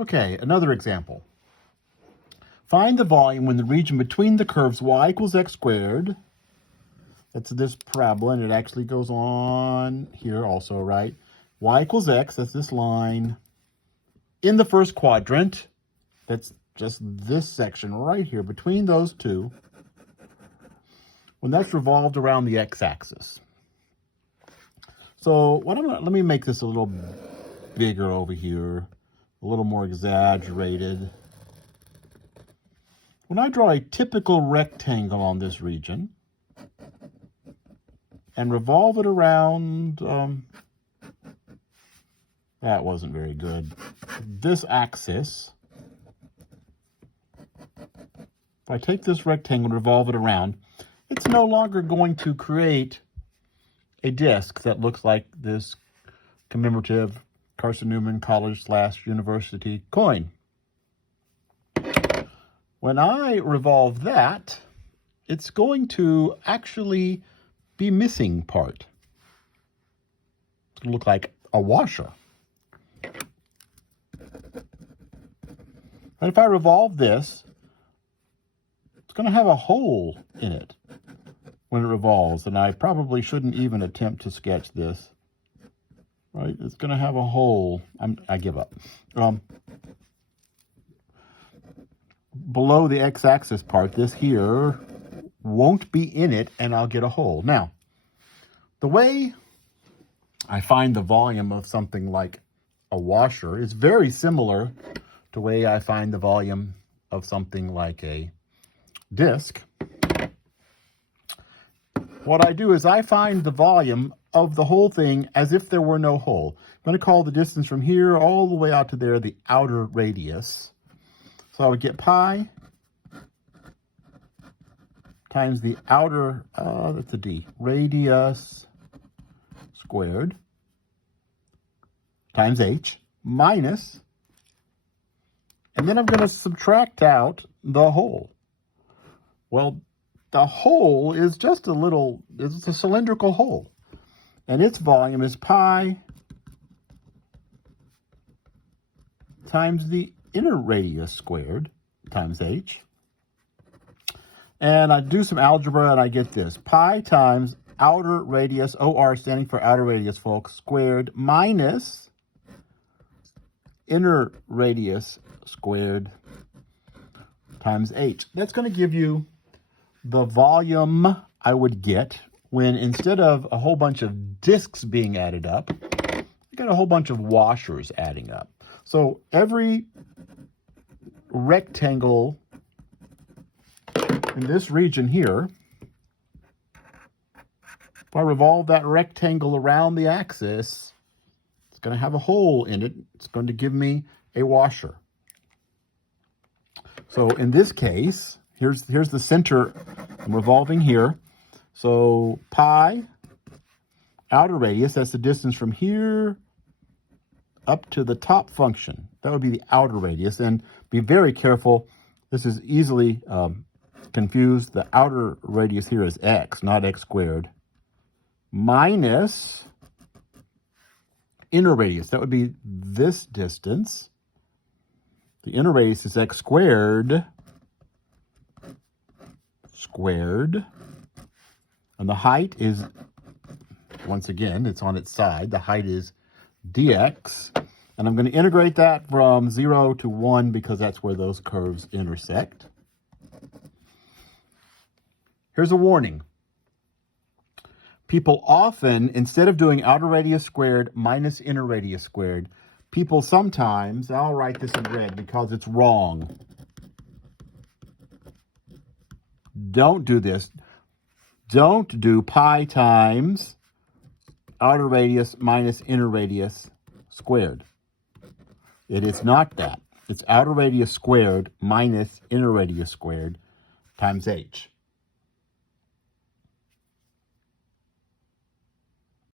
Okay, another example. Find the volume when the region between the curves y equals x squared, that's this parabola, and it actually goes on here also, right? Y equals x, that's this line. In the first quadrant, that's just this section right here, between those two, when that's revolved around the x-axis. So let me make this a little bigger over here, a little more exaggerated. When I draw a typical rectangle on this region and revolve it around, that wasn't very good, this axis, if I take this rectangle and revolve it around, it's no longer going to create a disc that looks like this commemorative Carson-Newman college/university coin. When I revolve that, it's going to actually be missing part. It's going to look like a washer. And if I revolve this, it's going to have a hole in it when it revolves, and I probably shouldn't even attempt to sketch this. Right? It's going to have a hole. I give up. Below the x-axis part, this here won't be in it, and I'll get a hole. Now, the way I find the volume of something like a washer is very similar to the way I find the volume of something like a disc. What I do is I find the volume of the whole thing as if there were no hole. I'm going to call the distance from here all the way out to there the outer radius. So I would get pi times the outer, that's a d, radius squared times h minus, and then I'm going to subtract out the hole. Well, the hole is just it's a cylindrical hole, and its volume is pi times the inner radius squared times h. And I do some algebra and I get this. Pi times outer radius, OR standing for outer radius, folks, squared minus inner radius squared times h. That's going to give you the volume I would get when, instead of a whole bunch of discs being added up, I got a whole bunch of washers adding up. So every rectangle in this region here, if I revolve that rectangle around the axis, it's going to have a hole in it. It's going to give me a washer. So in this case, here's the center. I'm revolving here. So pi, outer radius, that's the distance from here up to the top function. That would be the outer radius. And be very careful. This is easily confused. The outer radius here is x, not x squared, minus inner radius. That would be this distance. The inner radius is x squared, and the height is, once again, it's on its side. The height is dx, and I'm going to integrate that from 0 to 1 because that's where those curves intersect. Here's a warning. People often, instead of doing outer radius squared minus inner radius squared, people sometimes, I'll write this in red because it's wrong. Don't do this. Don't do pi times outer radius minus inner radius squared. It is not that. It's outer radius squared minus inner radius squared times h.